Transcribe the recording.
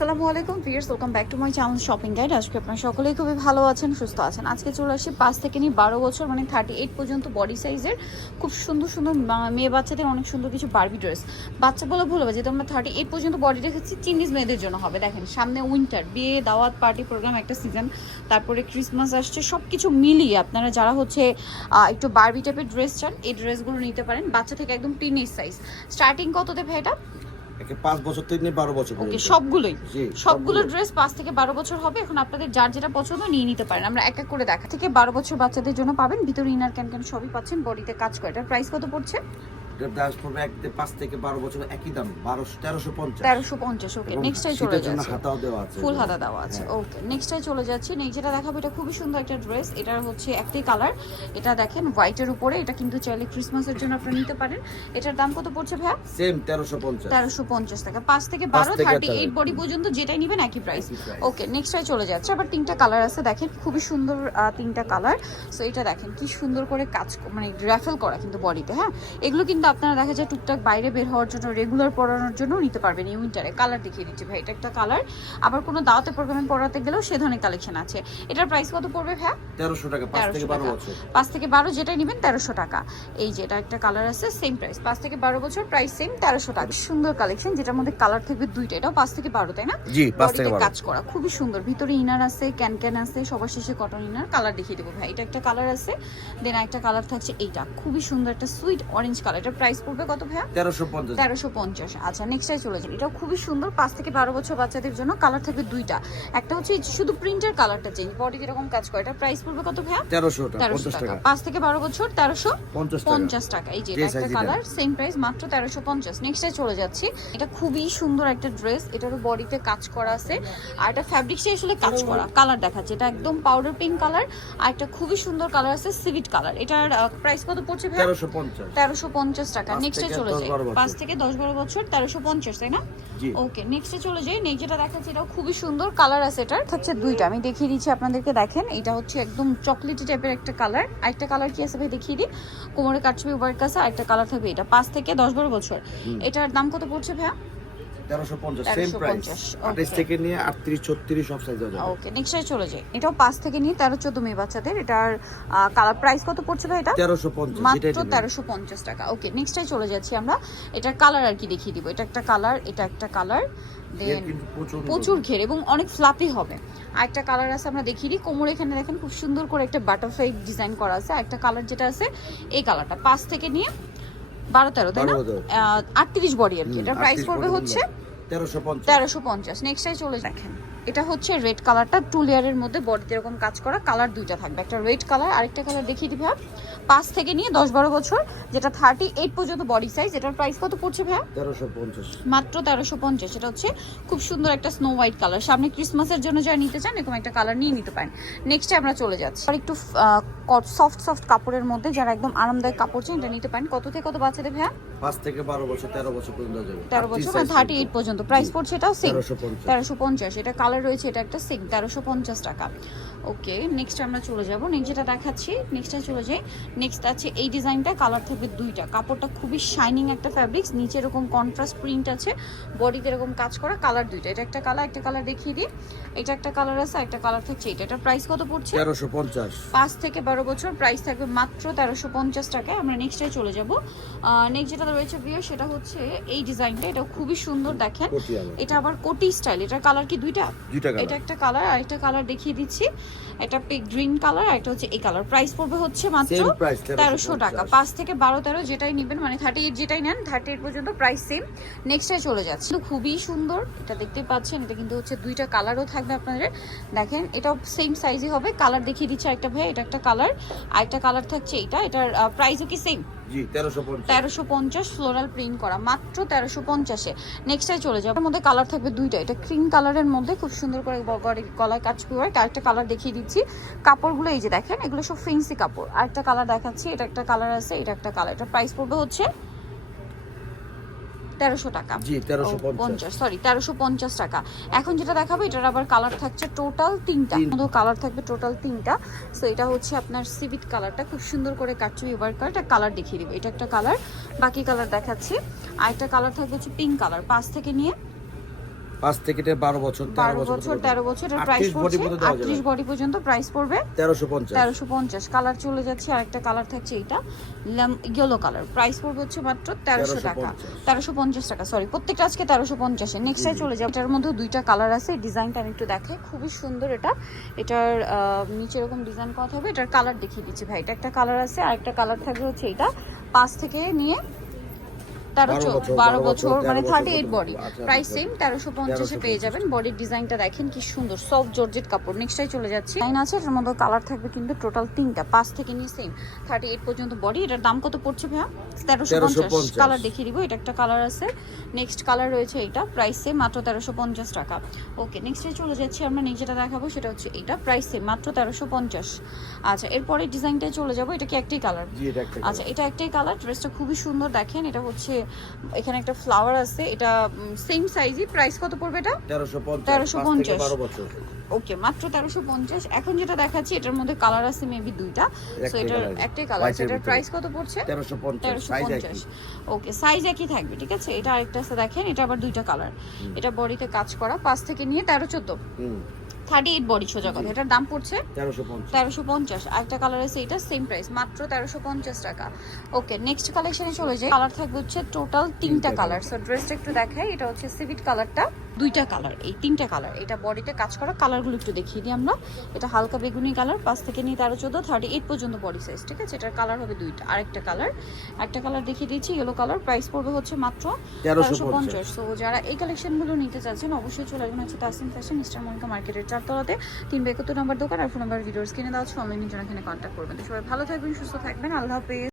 আসসালামু আলাইকুম viewers welcome back to my channel shopping guide. আজকে আপনারা সকলেই খুবই ভালো আছেন, সুস্থ আছেন। আজকে চলে আসি পাঁচ থেকে নিয়ে বারো বছর মানে থার্টি এইট পর্যন্ত বডি সাইজের খুব সুন্দর সুন্দর মেয়ে বাচ্চাদের অনেক সুন্দর কিছু বার্বি ড্রেস বাচ্চা বলে ভুল যেহেতু আমরা থার্টি এইট পর্যন্ত বডি রেখেছি চিনিজ মেয়েদের জন্য হবে। দেখেন, সামনে উইন্টার বিয়ে, দাওয়াত পার্টি প্রোগ্রাম একটা সিজন তারপরে ক্রিসমাস আসছে সব কিছু মিলিয়ে আপনারা যারা হচ্ছে একটু বার্বি টাইপের ড্রেস চান, এই ড্রেসগুলো নিতে পারেন। বাচ্চা থেকে একদম টিনেজ সাইজ স্টার্টিং কত দেবে এটা একে পাঁচ বছর থেকে নিয়ে বারো বছর ওকে সবগুলোই। সবগুলো ড্রেস পাঁচ থেকে বারো বছর হবে এখন আপনাদের যার যেটা পছন্দ নিয়ে নিতে পারেন। আমরা এক এক করে দেখা। থেকে বারো বছর বাচ্চাদের জন্য পাবেন ভিতরে ইনার ক্যান ক্যান সবই পাচ্ছেন বডিতে কাজ করে। এটার প্রাইস কত পড়ছে? দাম পড়বে এক থেকে পাঁচ থেকে বারো বছর একই দাম বারোশো তেরোশো পঞ্চাশ। তেরোশো পঞ্চাশ ওকে এবং নেক্সটাই চলে যাচ্ছে। হাতাও দেওয়া আছে। ফুল হাতা দেওয়া আছে হ্যাঁ। ওকে নেক্সটাই চলে যাচ্ছি। নেক্সট যেটা দেখাবো এটা খুবই সুন্দর একটা ড্রেস। এটার হচ্ছে একটাই কালার। এটা দেখেন হোয়াইটের উপরে। এটা কিন্তু চাইলে ক্রিসমাসের জন্য আপনারা নিতে পারেন। এটার দাম কত পড়ছে ভাইয়া? সেম তেরোশো পঞ্চাশ। তেরোশো পঞ্চাশ টাকা। পাঁচ থেকে বারো থার্টি। এইট বডি পর্যন্ত যেটাই নিবেন একই প্রাইস। ওকে নেক্সটটাই চলে যাচ্ছে। আবার তিনটা কালার আছে দেখেন খুবই সুন্দর তিনটা কালার। সো এটা দেখেন কি সুন্দর করে কাজ মানে র্যাফেল করা কিন্তু বডিতে হ্যাঁ? এগুলো কিন্তু আপনারা দেখা যায় টুকটাক বাইরে বের হওয়ার জন্য রেগুলার পরানোর জন্য নিতে পারবেন এই উইন্টারে কালার দেখিয়ে দিচ্ছি ভাই এটা একটা কালার আবার কোনো দাওয়াতে প্রোগ্রামে পরাতে গেলেও সে ধরনের কালেকশন আছে। এটার প্রাইস কত পড়বে ভাই তেরোশো টাকা পাঁচ থেকে বারো যেটাই নেবেন তেরোশো টাকা। এই যে এটা একটা কালার আছে সেম প্রাইস পাঁচ থেকে বারো বছর প্রাইস সেম তেরোশো টাকা। সুন্দর কালেকশন যেটার মধ্যে কালার থাকবে দুইটা। এটাও পাঁচ থেকে বারো তাই না? কাজ করা। খুবই সুন্দর। ভিতরে ইনার আছে ক্যান ক্যান আছে সবার শেষে কটন ইনার কালার দেখিয়ে দেবো ভাই। এটা একটা কালার আছে দেন একটা কালার থাকছে এইটা। খুবই সুন্দর একটা সুইট অরেঞ্জ কালার এটার প্রাইস পড়বে কত ভাইয়া? তেরোশো পঞ্চাশ। তেরোশো পঞ্চাশ। আচ্ছা নেক্সটে চলে যান এটাও খুবই সুন্দর পাঁচ থেকে বারো বছর বাচ্চাদের জন্য কালার থাকবে দুইটা। একটা হচ্ছে শুধু প্রিন্টের কালারটা চেঞ্জ বডি যেরকম কাজ করে এটার প্রাইস পড়বে কত ভাইয়া? তেরোশো টাকা। তেরোশো টাকা। পাঁচ থেকে বারো বছর তেরোশো পঞ্চাশ টাকা। এই যে একটা কালার সেম প্রাইস মাত্র তেরোশো পঞ্চাশ। নেক্সটে চলে যাচ্ছি। এটা খুবই সুন্দর একটা ড্রেস এটারও বডিতে কাজ করা আছে। আর এটা ফ্যাব্রিক্সে আসলে কাজ করা কালার দেখাচ্ছে। এটা একদম পাউডার পিঙ্ক কালার আর একটা খুবই সুন্দর কালার আছে সিভিট কালার এটার প্রাইস কত পড়ছে ভাই তেরোশো পঞ্চাশ। তেরোশো পঞ্চাশ টাকা। নেক্সটে চলে যাই। পাঁচ থেকে দশ বারো বছর তেরোশো পঞ্চাশ তাই না? ওকে নেক্সটে চলে যাই। নেক্সট যেটা দেখাচ্ছি এটাও খুবই সুন্দর কালার আছে এটার। হচ্ছে দুইটা। আমি দেখিয়ে দিচ্ছি আপনাদেরকে দেখেন। এটা হচ্ছে একদম চকলেটি টাইপের একটা কালার আরেকটা কালার কি আছে ভাই? দেখিয়ে দিই। কোমরে কাটছবি ওয়ার্ক আছে আরেকটা কালার থাকবে এটা। পাঁচ থেকে দশ বারো বছর। এটার দাম কত পড়ছে ভাইয়া? Same price. থেকে নিয়ে সব সাইজ ওকে নেক্সটে চলে যাই। এটাও থেকে নিয়ে তেরো চোদ্দ মেয়ে বাচ্চাদের। এটার কালার প্রাইস কত পড়ছে ভাই এটা? মাত্র নেবেন। তেরোশো পঞ্চাশ টাকা। ওকে চলে যাচ্ছি আমরা। এটার কালার আর কি দেখিয়ে দিব। এটা একটা কালার এটা একটা কালার দেন প্রচুর প্রচুর ঘের এবং অনেক ফ্লাপি হবে। আর একটা কালার আছে আমরা দেখিয়ে দিই। কোমর এখানে দেখেন খুব সুন্দর করে একটা বাটারফ্লাই ডিজাইন করা আছে। একটা কালার যেটা আছে এই কালারটা পাঁচ থেকে নিয়ে বারো তেরো তাই না? আটত্রিশ বডি আর কি। এটার প্রাইস পড়বে হচ্ছে তেরোশো পঞ্চাশ। নেক্সটাই চলে দেখেন। এটা হচ্ছে রেড কালারটা টু লেয়ারের মধ্যে বডিতে এরকম কাজ করা কালার দুইটা থাকবে। একটা রেড কালার আরেকটা কালার দেখিয়ে দিবে পাঁচ থেকে নিয়ে দশ বারো বছর যেটা থার্টি এইট পর্যন্ত বডি সাইজ এটার প্রাইস কত পড়ছে ভাইয়া? তেরোশো পঞ্চাশ। মাত্র তেরোশো পঞ্চাশ। এটা হচ্ছে খুব সুন্দর একটা স্নো হোয়াইট কালার সামনে ক্রিসমাসের জন্য যারা নিতে চান এরকম একটা কালার নিয়ে নিতে পারেন। নেক্সটে আমরা চলে যাচ্ছি। আর একটু সফট সফট কাপড়ের মধ্যে যারা একদম আরামদায়ক কাপড় চান এটা নিতে পারেন। কত থেকে কত বাচ্চাদের ভাইয়া? পাঁচ থেকে বারো বছর তেরো বছর পর্যন্ত যাবে। তেরো বছর মানে থার্টি এইট পর্যন্ত। প্রাইস পড়ছে এটাও সেম তেরোশো পঞ্চাশ। এটা কালার রয়েছে এটা একটা সেম তেরোশো পঞ্চাশ টাকা। ওকে নেক্সট আমরা চলে যাব। নেক্সট যেটা দেখাচ্ছি নেক্সটে চলে যাই। নেক্সট আছে এই ডিজাইনটা কালার থাকবে দুইটা। কাপড়টা খুবই শাইনিং একটা ফ্যাব্রিক্স নিচে এরকম কন্ট্রাস্ট প্রিন্ট আছে বডিতে এরকম কাজ করা কালার দুইটা। এটা একটা কালার একটা কালার দেখিয়ে দিই। এটা একটা কালার আছে একটা কালার থাকছে এটা। এটার প্রাইস কত পড়ছে? তেরোশো পঞ্চাশ। পাঁচ থেকে বারো বছর। প্রাইস থাকবে মাত্র তেরোশো পঞ্চাশ টাকায়। আমরা নেক্সটে চলে যাব। নেক্সট যেটা রয়েছে বিয়ে সেটা হচ্ছে এই ডিজাইনটা। এটা খুবই সুন্দর দেখেন। এটা আবার কোটি স্টাইল। এটার কালার কি দুইটা? এটা একটা কালার আর একটা কালার দেখিয়ে দিচ্ছি। এটা পিক গ্রিন কালার আর একটা হচ্ছে এই কালার প্রাইস পড়বে হচ্ছে মাত্র তেরোশো টাকা। পাঁচ থেকে বারো তেরো যেটাই নেবেন মানে থার্টি এইট যেটাই নেন থার্টি এইট পর্যন্ত প্রাইস সেম নেক্সটে চলে যাচ্ছে। খুবই সুন্দর। এটা দেখতে পাচ্ছেন এটা কিন্তু হচ্ছে দুইটা কালারও থাকবে আপনাদের। দেখেন এটাও সেম সাইজই হবে। কালার দেখিয়ে দিচ্ছে একটা ভাই এটা একটা কালার আর একটা কালার থাকছে এটা এটার প্রাইসও কি সেম তেরোশো পঞ্চাশ। ফ্লোরাল প্রিন্ট করা, মাত্র তেরোশো পঞ্চাশে। নেক্সটে চলে যাবে। মধ্যে কালার থাকবে দুইটা। এটা ক্রিম কালারের মধ্যে খুব সুন্দর করে গলায় কাজ করে। আরেকটা কালার দেখিয়ে দিচ্ছি। কাপড়গুলো এই যে দেখেন, এগুলো সব ফেন্সি কাপড়। আরেকটা কালার দেখাচ্ছি। এটা একটা কালার আছে, এটা একটা কালার এটা প্রাইস পড়বে হচ্ছে তেরোশো টাকা। জি তেরোশো পঞ্চাশ। সরি তেরোশো পঞ্চাশ টাকা। এখন যেটা দেখাবো এটার আবার কালার থাকছে টোটাল তিনটা। মতো কালার থাকবে টোটাল তিনটা। সো এটা হচ্ছে আপনার সিভিট কালারটা খুব সুন্দর করে কাটছে ব্যবহার করে এটা কালার দেখিয়ে দেবে। এটা একটা কালার বাকি কালার দেখাচ্ছি। আর একটা কালার থাকবে হচ্ছে পিঙ্ক কালার পাশ থেকে নিয়ে পাঁচ থেকে বারো বছর বারো বছর তেরো বছর এর প্রাইস 38 body পড়ছে। আটত্রিশ বডি পর্যন্ত প্রাইস পড়বে। তেরোশো পঞ্চাশ। তেরোশো পঞ্চাশ। কালার চলে যাচ্ছে আরেকটা কালার থাকছে এটা ইয়েলো কালার প্রাইস পড়বে হচ্ছে মাত্র তেরোশো টাকা। তেরোশো পঞ্চাশ। টাকা সরি প্রত্যেকটা আজকে তেরোশো পঞ্চাশে। নেক্সটে চলে যাবে। এটার মধ্যে দুইটা কালার আছে ডিজাইনটা আমি একটু দেখে খুবই সুন্দর এটা। এটার নিচে এরকম ডিজাইন করা হবে এটার কালার দেখিয়ে দিচ্ছি ভাই। এটা একটা কালার আছে আর একটা কালার থাকবে হচ্ছে এটা পাঁচ থেকে নিয়ে তেরো বারো বছর, মানে থার্টি এইট বডি আচ্ছা, প্রাইস আচ্ছা। সেম তেরোশো পঞ্চাশে পেয়ে যাবেন বডির ডিজাইনটা দেখেন কি সুন্দর সফট জর্জেট কাপড়। নেক্সটাই চলে যাচ্ছে। লাইন আছে এটার মধ্যে কালার থাকবে কিন্তু টোটাল তিনটা পাঁচ থেকে নিয়ে সেম থার্টি এইট পর্যন্ত বডি এটার দাম কত পড়ছে ভাইয়া? তেরোশো পঞ্চাশ। কালার দেখিয়ে দিব এটা একটা কালার আছে। নেক্সট কালার রয়েছে এটা প্রাইস সেম মাত্র তেরোশো পঞ্চাশ টাকা। ওকে নেক্সটে চলে যাচ্ছি আমরা নিচেটা দেখাবো সেটা হচ্ছে এটা প্রাইস সেম মাত্র তেরোশো পঞ্চাশ। আচ্ছা এরপরে ডিজাইনটায় চলে যাব এটা কি একটাই কালার আচ্ছা এটা একটাই কালার ড্রেসটা খুবই সুন্দর দেখেন এটা হচ্ছে এখানে একটা ফ্লাওয়ার আছে এটা সেম সাইজই প্রাইস কত পড়বে এটা? তেরোশো পঞ্চাশ। 1350 বারো বছর। ওকে মাত্র তেরোশো পঞ্চাশ। এখন যেটা দেখাচ্ছি এটার মধ্যে কালার আছে মেবি দুইটা। সো এটার একটাই কালার আছে। এটার প্রাইস কত পড়ছে? তেরোশো পঞ্চাশ। ওকে সাইজ একই থাকবে ঠিক আছে? এটা আরেকটা আছে দেখেন। এটা আবার দুইটা কালার এটা বডিতে কাজ করা পাঁচ থেকে নিয়ে তেরো চোদ্দ। হুম। থার্টি এইট বডি সোজা কথা এটার দাম পড়ছে তেরোশো পঞ্চাশ। আরেকটা কালার আছে এটা সেম প্রাইস মাত্র তেরোশো পঞ্চাশ টাকা। ওকে নেক্সট কালেকশনে চলে যাই। কালার থাকবে হচ্ছে টোটাল তিনটা কালার সো ড্রেসটা একটু দেখাই এটা হচ্ছে সিভিট কালারটা দুইটা কালার এই তিনটা কালার এটা বডিতে কাজ করা কালারগুলো একটু দেখিয়ে দিই আমরা। এটা হালকা বেগুনি কালার পাঁচ থেকে নিয়ে তেরো চোদ্দ থার্টি এইট পর্যন্ত বডি সাইজ ঠিক আছে? এটার কালার হবে দুইটা আরেকটা কালার একটা কালার দেখিয়ে দিচ্ছি ইয়েলো কালার প্রাইস পড়বে হচ্ছে মাত্র তেরোশো পঞ্চাশ। তো যারা এই কালেকশনগুলো নিতে চাচ্ছেন অবশ্যই চলে আসবেন হচ্ছে তাসিম ফ্যাশন ইস্টার মনিকা মার্কেটের চারতলাতে। তিন বেকত্তর নম্বর দোকান আর ফোন নাম্বার ভিডিওস কিনে দেওয়া হচ্ছে অনলাইনের জন্য এখানে কন্ট্যাক্ট করবেন। তো সবাই ভালো থাকবেন সুস্থ থাকবেন আল্লাহ হাফেজ।